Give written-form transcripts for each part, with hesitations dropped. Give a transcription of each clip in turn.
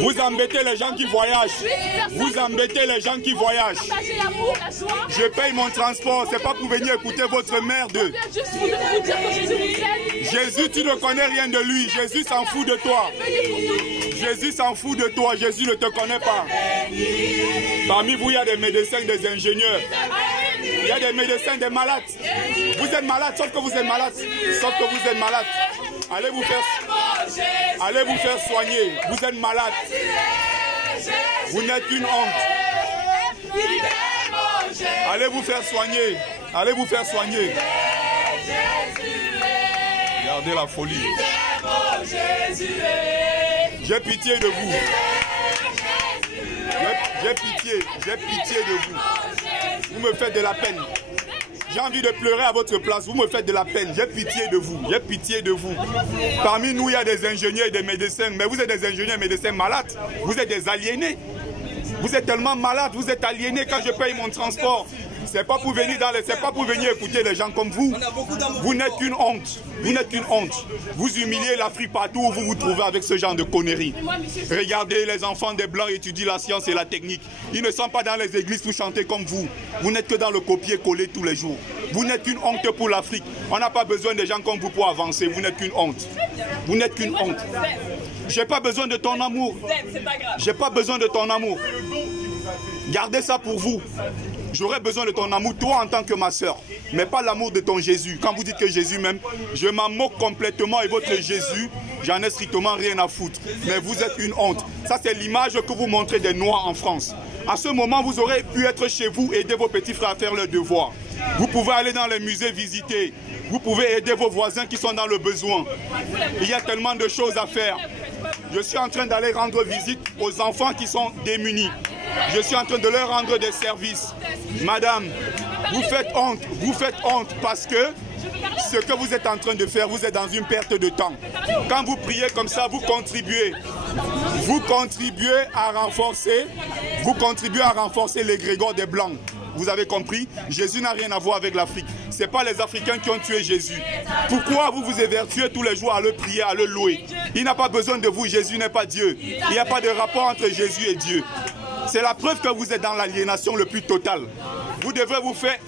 Vous embêtez les gens qui voyagent. Vous embêtez les gens qui voyagent. Je paye mon transport, c'est pas pour venir écouter votre merde. Jésus, tu ne connais rien de lui. Jésus s'en fout de toi. Jésus s'en fout de toi. Jésus ne te connaît pas. Parmi vous, il y a des médecins, des ingénieurs. Il y a des médecins, des malades. Vous êtes malade, sauf que vous êtes malade. Sauf que vous êtes malade. Allez vous faire soigner. Vous êtes malade. Vous n'êtes qu'une honte. Allez vous faire soigner. Allez vous faire soigner. Regardez la folie. J'ai pitié de vous. J'ai pitié de vous. Vous me faites de la peine. J'ai envie de pleurer à votre place. Vous me faites de la peine. J'ai pitié de vous. J'ai pitié de vous. Parmi nous, il y a des ingénieurs et des médecins. Mais vous êtes des ingénieurs et médecins malades. Vous êtes des aliénés. Vous êtes tellement malades. Vous êtes aliénés quand je paye mon transport. C'est pas pour venir c'est pas pour venir écouter les gens comme vous. Vous n'êtes qu'une honte. Vous n'êtes qu'une honte. Vous humiliez l'Afrique partout où vous vous trouvez avec ce genre de conneries. Regardez, les enfants des Blancs étudient la science et la technique. Ils ne sont pas dans les églises pour chanter comme vous. Vous n'êtes que dans le copier-coller tous les jours. Vous n'êtes qu'une honte pour l'Afrique. On n'a pas besoin de gens comme vous pour avancer. Vous n'êtes qu'une honte. Vous n'êtes qu'une honte. J'ai pas besoin de ton amour. J'ai pas besoin de ton amour. Gardez ça pour vous. J'aurais besoin de ton amour, toi en tant que ma soeur, mais pas l'amour de ton Jésus. Quand vous dites que Jésus m'aime, je m'en moque complètement et votre Jésus, j'en ai strictement rien à foutre. Mais vous êtes une honte. Ça, c'est l'image que vous montrez des Noirs en France. À ce moment, vous aurez pu être chez vous et aider vos petits frères à faire leurs devoirs. Vous pouvez aller dans les musées visiter. Vous pouvez aider vos voisins qui sont dans le besoin. Il y a tellement de choses à faire. Je suis en train d'aller rendre visite aux enfants qui sont démunis. Je suis en train de leur rendre des services. Madame, vous faites honte parce que ce que vous êtes en train de faire, vous êtes dans une perte de temps. Quand vous priez comme ça, vous contribuez à renforcer l'égrégore des Blancs. Vous avez compris? Jésus n'a rien à voir avec l'Afrique. Ce n'est pas les Africains qui ont tué Jésus. Pourquoi vous vous évertuez tous les jours à le prier, à le louer? Il n'a pas besoin de vous. Jésus n'est pas Dieu. Il n'y a pas de rapport entre Jésus et Dieu. C'est la preuve que vous êtes dans l'aliénation le plus totale. Vous devrez vous faire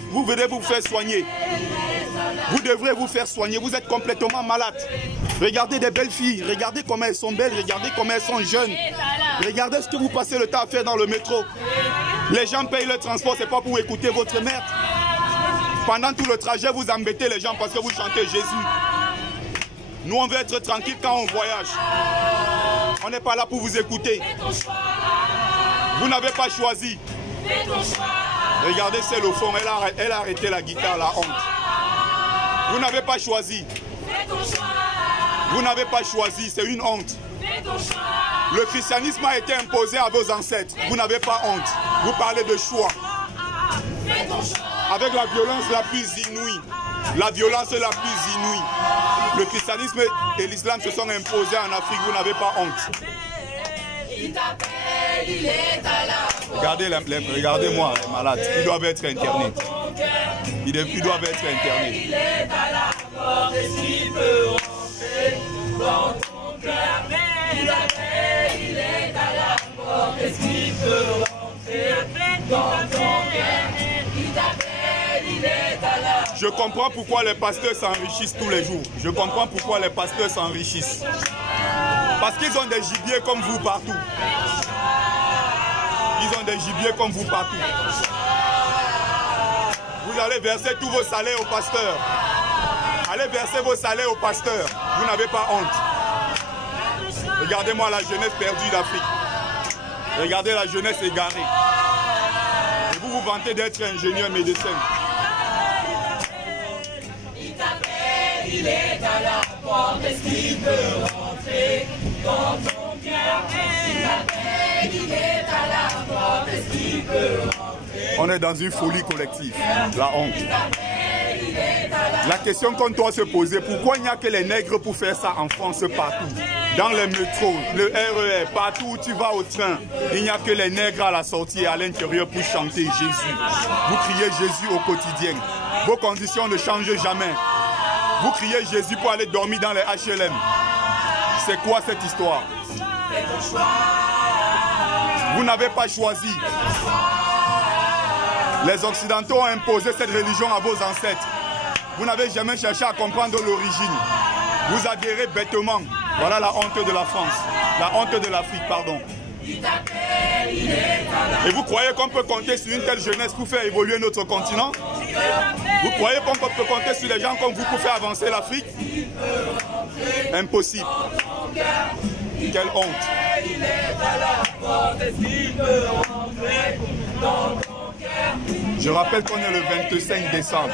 soigner. Vous devrez vous faire soigner. Vous êtes complètement malade. Regardez des belles filles. Regardez comment elles sont belles. Regardez comment elles sont jeunes. Regardez ce que vous passez le temps à faire dans le métro. Les gens payent le transport, c'est pas pour écouter votre merde. Pendant tout le trajet, vous embêtez les gens parce que vous chantez Jésus. Nous, on veut être tranquille quand on voyage. On n'est pas là pour vous écouter. Vous n'avez pas choisi. Regardez celle au fond, elle a arrêté la guitare, la honte. Vous n'avez pas choisi. Vous n'avez pas choisi, c'est une honte. Le christianisme a été imposé à vos ancêtres. Vous n'avez pas honte. Vous parlez de choix. Avec la violence la plus inouïe. La violence la plus inouïe. Le christianisme et l'islam se sont imposés en Afrique. Vous n'avez pas honte. Regardez-moi, les malades. Ils doivent être internés. Ils doivent être internés. Je comprends pourquoi les pasteurs s'enrichissent tous les jours. Je comprends pourquoi les pasteurs s'enrichissent. Parce qu'ils ont des gibiers comme vous partout. Ils ont des gibiers comme vous partout. Vous allez verser tous vos salaires au pasteur. Allez verser vos salaires au pasteur. Vous n'avez pas honte. Regardez-moi la jeunesse perdue d'Afrique. Regardez la jeunesse égarée. Et vous vous vantez d'être ingénieur médecin. Il est à la porte, est-ce qu'il peut rentrer dans ton cœur? Il est à la porte, est-ce qu'il peut rentrer? On est dans une folie collective, la honte. La question qu'on doit se poser, pourquoi il n'y a que les nègres pour faire ça en France partout? Dans les métros, le RER, partout où tu vas au train, il n'y a que les nègres à la sortie et à l'intérieur pour chanter Jésus. Vous criez Jésus au quotidien. Vos conditions ne changent jamais. Vous criez Jésus pour aller dormir dans les HLM. C'est quoi cette histoire? Vous n'avez pas choisi. Les Occidentaux ont imposé cette religion à vos ancêtres. Vous n'avez jamais cherché à comprendre l'origine. Vous adhérez bêtement. Voilà la honte de la France. La honte de l'Afrique, pardon. Et vous croyez qu'on peut compter sur une telle jeunesse pour faire évoluer notre continent? Vous croyez qu'on peut compter sur des gens comme vous pour faire avancer l'Afrique? Impossible. Quelle honte. Je rappelle qu'on est le 25 décembre.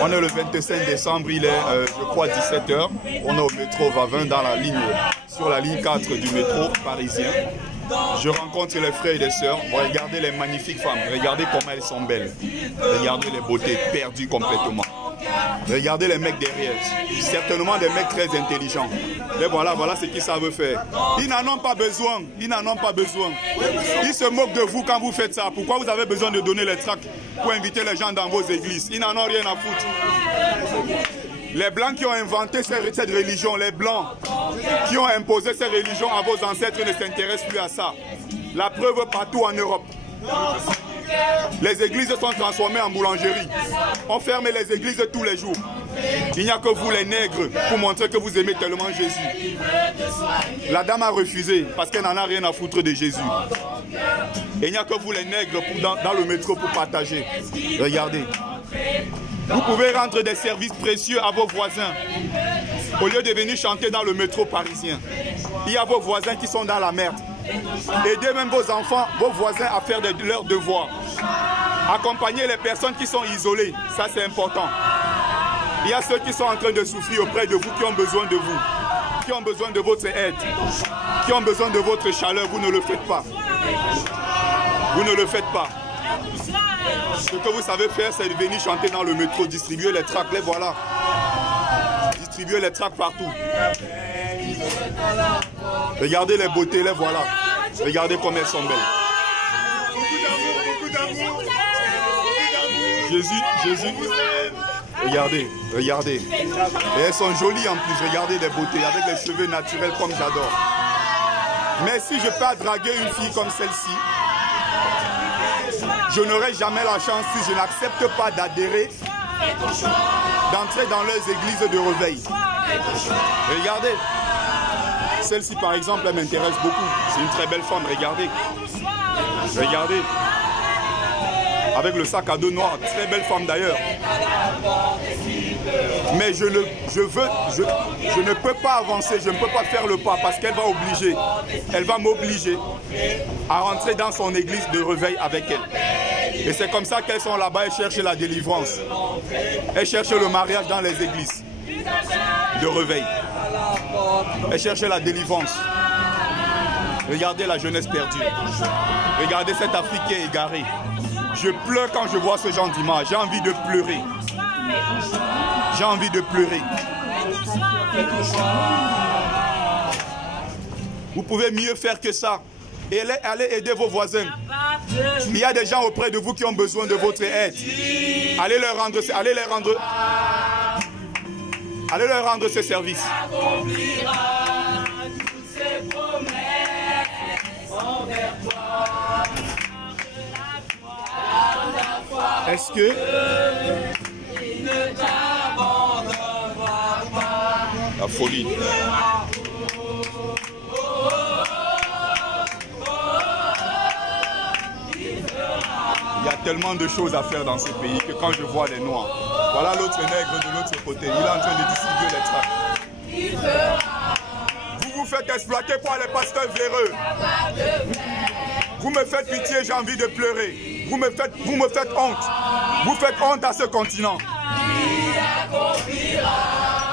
On est le 25 décembre, il est, je crois, 17h. On est au métro Vavin sur la ligne 4 du métro parisien. Je rencontre les frères et les sœurs. Regardez les magnifiques femmes. Regardez comment elles sont belles. Regardez les beautés perdues complètement. Regardez les mecs derrière. Certainement des mecs très intelligents. Et voilà ce qu'ils savent faire. Ils n'en ont pas besoin. Ils n'en ont pas besoin. Ils se moquent de vous quand vous faites ça. Pourquoi vous avez besoin de donner les tracts pour inviter les gens dans vos églises? Ils n'en ont rien à foutre. Les Blancs qui ont inventé cette religion, les Blancs qui ont imposé cette religion à vos ancêtres ne s'intéressent plus à ça. La preuve partout en Europe. Les églises sont transformées en boulangerie. On ferme les églises tous les jours. Il n'y a que vous les nègres pour montrer que vous aimez tellement Jésus. La dame a refusé parce qu'elle n'en a rien à foutre de Jésus. Et il n'y a que vous les nègres dans le métro pour partager. Regardez. Vous pouvez rendre des services précieux à vos voisins au lieu de venir chanter dans le métro parisien. Il y a vos voisins qui sont dans la merde. Aidez même vos enfants, vos voisins à faire leurs devoirs. Accompagnez les personnes qui sont isolées, ça c'est important. Il y a ceux qui sont en train de souffrir auprès de vous, qui ont besoin de vous, qui ont besoin de votre aide, qui ont besoin de votre chaleur, vous ne le faites pas. Vous ne le faites pas. Ce que vous savez faire, c'est de venir chanter dans le métro, distribuer les tracts, les voilà. Distribuer les tracts partout. Regardez les beautés, les voilà. Regardez comme elles sont belles. Jésus. Regardez. Et elles sont jolies en plus, regardez les beautés, avec les cheveux naturels comme j'adore. Mais si je peux draguer une fille comme celle-ci, je n'aurai jamais la chance si je n'accepte pas d'adhérer, d'entrer dans leurs églises de réveil. Regardez. Celle-ci par exemple, elle m'intéresse beaucoup. C'est une très belle femme, regardez. Regardez. Avec le sac à dos noir, très belle femme d'ailleurs. Mais je ne peux pas avancer, je ne peux pas faire le pas parce qu'elle va m'obliger à rentrer dans son église de réveil avec elle. Et c'est comme ça qu'elles sont là-bas, elles cherchent la délivrance. Elles cherchent le mariage dans les églises de réveil. Elles cherchent la délivrance. Regardez la jeunesse perdue. Regardez cette Afrique qui est égarée. Je pleure quand je vois ce genre d'image. J'ai envie de pleurer. J'ai envie de pleurer. Vous pouvez mieux faire que ça. Et allez aider vos voisins. Il y a des gens auprès de vous qui ont besoin de votre aide. Allez leur rendre ce service. Est-ce que la folie. Il y a tellement de choses à faire dans ce pays que quand je vois les noirs, voilà l'autre nègre de l'autre côté, il est en train de distribuer les tracts. Vous vous faites exploiter par les pasteurs véreux. Vous me faites pitié, j'ai envie de pleurer. Vous me faites honte. Vous faites honte à ce continent.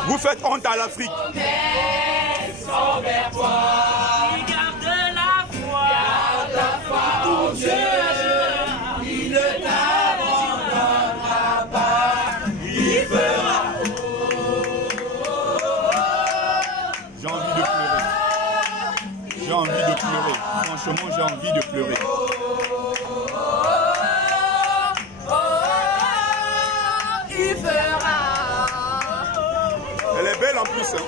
Vous faites honte à l'Afrique. Garde la foi en Dieu. Il ne t'abandonnera pas. Il fera. J'ai envie de pleurer. J'ai envie de pleurer. Franchement, j'ai envie de pleurer. Il fera. Elle est belle en plus. Hein.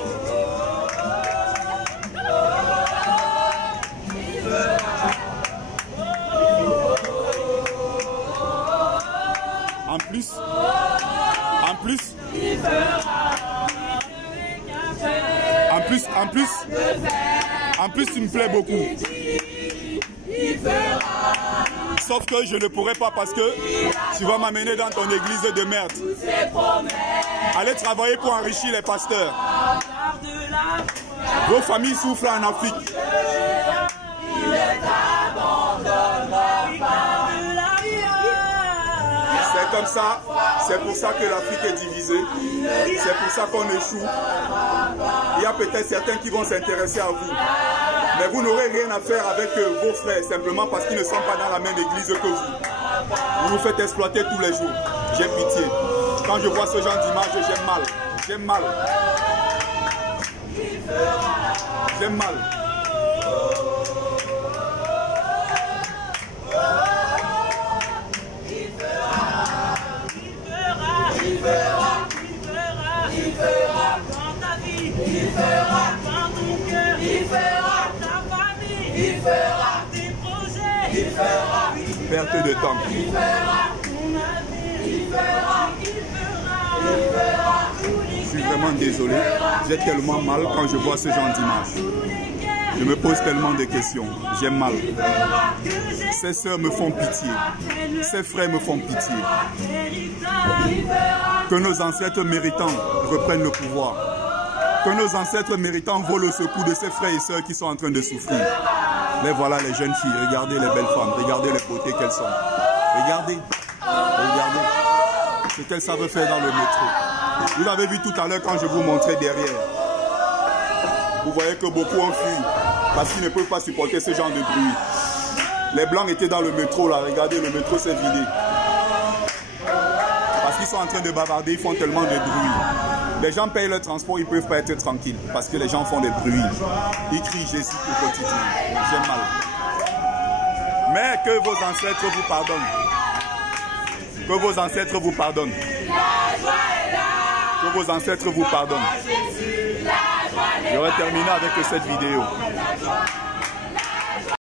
En plus, tu me plais beaucoup. Sauf que je ne pourrai pas parce que tu vas m'amener dans ton église de merde. Allez travailler pour enrichir les pasteurs. Vos familles souffrent en Afrique. C'est comme ça, c'est pour ça que l'Afrique est divisée, c'est pour ça qu'on échoue. Il y a peut-être certains qui vont s'intéresser à vous, mais vous n'aurez rien à faire avec vos frères, simplement parce qu'ils ne sont pas dans la même église que vous. Vous vous faites exploiter tous les jours. J'ai pitié. Quand je vois ce genre d'image, j'aime mal. J'aime mal. J'aime mal. Il fera dans ta vie, il fera dans ton cœur, il fera ta famille, il fera tes projets, il fera perte de temps. Il fera ton avenir, il fera Je suis vraiment désolé, j'ai tellement mal quand je vois ce genre d'image. Je me pose tellement de questions, j'ai mal. Ces sœurs me font pitié, ces frères me font pitié. Que nos ancêtres méritants reprennent le pouvoir. Que nos ancêtres méritants volent au secours de ces frères et sœurs qui sont en train de souffrir. Mais voilà les jeunes filles, regardez les belles femmes, regardez les beautés qu'elles sont. Regardez, regardez ce qu'elles savent faire dans le métro. Vous l'avez vu tout à l'heure quand je vous montrais derrière. Vous voyez que beaucoup ont fui parce qu'ils ne peuvent pas supporter ce genre de bruit. Les blancs étaient dans le métro là, regardez, le métro s'est vidé. Parce qu'ils sont en train de bavarder, ils font tellement de bruit. Les gens payent leur transport, ils ne peuvent pas être tranquilles parce que les gens font des bruits. Ils crient Jésus au quotidien. J'ai mal. Mais que vos ancêtres vous pardonnent. Que vos ancêtres vous pardonnent. Que vos ancêtres vous pardonnent. Je vais terminer avec cette vidéo.